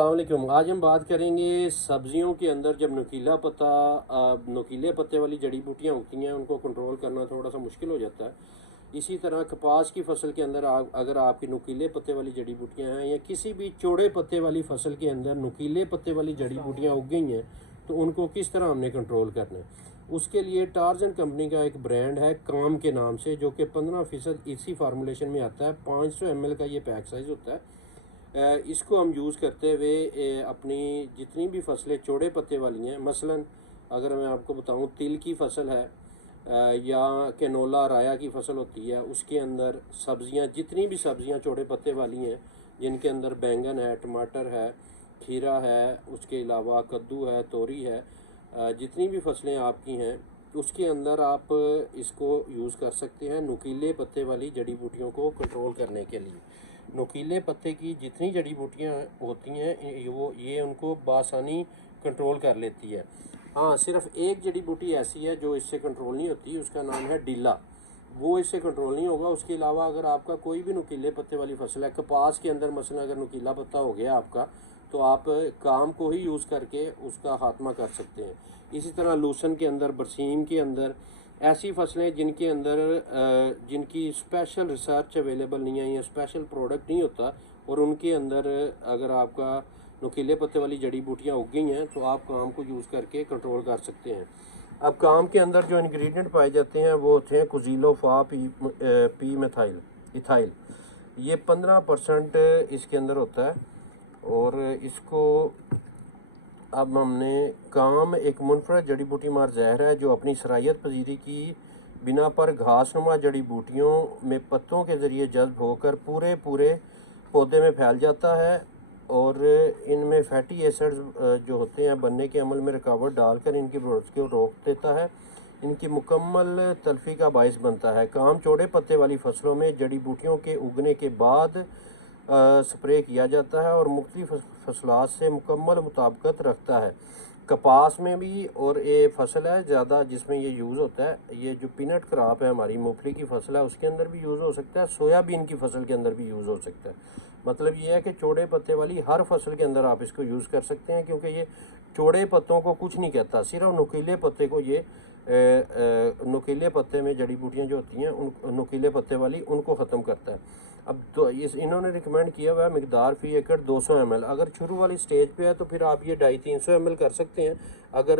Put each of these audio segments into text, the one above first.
अस्सलाम वालेकुम। आज हम बात करेंगे सब्जियों के अंदर जब नुकीले पत्ते वाली जड़ी बूटियाँ होती हैं उनको कंट्रोल करना थोड़ा सा मुश्किल हो जाता है। इसी तरह कपास की फसल के अंदर अगर आपकी नुकीले पत्ते वाली जड़ी बूटियाँ हैं या किसी भी चौड़े पत्ते वाली फसल के अंदर नुकीले पत्ते वाली जड़ी बूटियाँ उग गई हैं तो उनको किस तरह हमने कंट्रोल करना है। उसके लिए टार्जन कंपनी का एक ब्रांड है काम के नाम से, जो कि 15% इसी फार्मूलेशन में आता है। 500 ml का ये पैक साइज़ होता है। इसको हम यूज़ करते हुए अपनी जितनी भी फसलें चौड़े पत्ते वाली हैं, मसलन अगर मैं आपको बताऊं तिल की फसल है या कैनोला राया की फसल होती है, उसके अंदर सब्ज़ियां जितनी भी सब्ज़ियां चौड़े पत्ते वाली हैं जिनके अंदर बैंगन है, टमाटर है, खीरा है, उसके अलावा कद्दू है, तोरी है, जितनी भी फसलें आपकी हैं उसके अंदर आप इसको यूज़ कर सकते हैं नुकीले पत्ते वाली जड़ी बूटियों को कंट्रोल करने के लिए। नुकीले पत्ते की जितनी जड़ी बूटियाँ होती हैं ये उनको बासानी कंट्रोल कर लेती है। हाँ, सिर्फ एक जड़ी बूटी ऐसी है जो इससे कंट्रोल नहीं होती, उसका नाम है डीला। वो इससे कंट्रोल नहीं होगा। उसके अलावा अगर आपका कोई भी नुकीले पत्ते वाली फसल है, कपास के अंदर मसलन अगर नुकीला पत्ता हो गया आपका, तो आप काम को ही यूज़ करके उसका खात्मा कर सकते हैं। इसी तरह लूसन के अंदर, बरसीम के अंदर ऐसी फसलें जिनके अंदर जिनकी स्पेशल रिसर्च अवेलेबल नहीं है या स्पेशल प्रोडक्ट नहीं होता, और उनके अंदर अगर आपका नुकीले पत्ते वाली जड़ी बूटियाँ उग गई हैं तो आप काम को यूज़ करके कंट्रोल कर सकते हैं। अब काम के अंदर जो इंग्रेडिएंट पाए जाते हैं वो होते हैं कुजीलोफा पी मिथाइल इथाइल। ये 15% इसके अंदर होता है। और इसको अब हमने काम एक मुनफरद जड़ी बूटी मार जहर है जो अपनी सरायत पजीरी की बिना पर घासनुमा जड़ी बूटियों में पत्तों के ज़रिए जज्ब होकर पूरे पौधे में फैल जाता है और इनमें फैटी एसिड्स जो होते हैं बनने के अमल में रुकावट डालकर इनकी ग्रोथ को रोक देता है, इनकी मुकम्मल तलफी का बायस बनता है। काम चौड़े पत्ते वाली फसलों में जड़ी बूटियों के उगने के बाद स्प्रे किया जाता है और मुख्तलिफ फसलात से मुकम्मल मुताबिकत रखता है। कपास में भी, और ये फसल है ज़्यादा जिसमें ये यूज़ होता है, ये जो पीनट क्रॉप है हमारी मूंगफली की फसल है उसके अंदर भी यूज़ हो सकता है, सोयाबीन की फसल के अंदर भी यूज़ हो सकता है। मतलब ये है कि चौड़े पत्ते वाली हर फसल के अंदर आप इसको यूज़ कर सकते हैं, क्योंकि ये चौड़े पत्तों को कुछ नहीं कहता, सिर्फ नुकीले पत्ते को ये नुकीले पत्ते में जड़ी बूटियाँ जो होती हैं उन नुकीले पत्ते वाली उनको ख़त्म करता है। अब तो इन्होंने रिकमेंड किया हुआ है मिकदार फ़ी एकड़ 200 ml। अगर शुरू वाली स्टेज पे है तो फिर आप ये 250-300 ml कर सकते हैं। अगर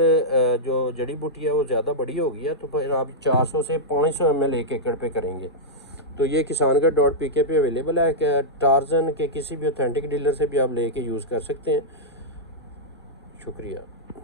जो जड़ी बूटी है वो ज़्यादा बड़ी हो गई है तो फिर आप 400 से 500 ml 1 एकड़ पे करेंगे। तो ये किसानगढ़.pk पे अवेलेबल है कि टार्जन के किसी भी ऑथेंटिक डीलर से भी आप लेके यूज़ कर सकते हैं। शुक्रिया।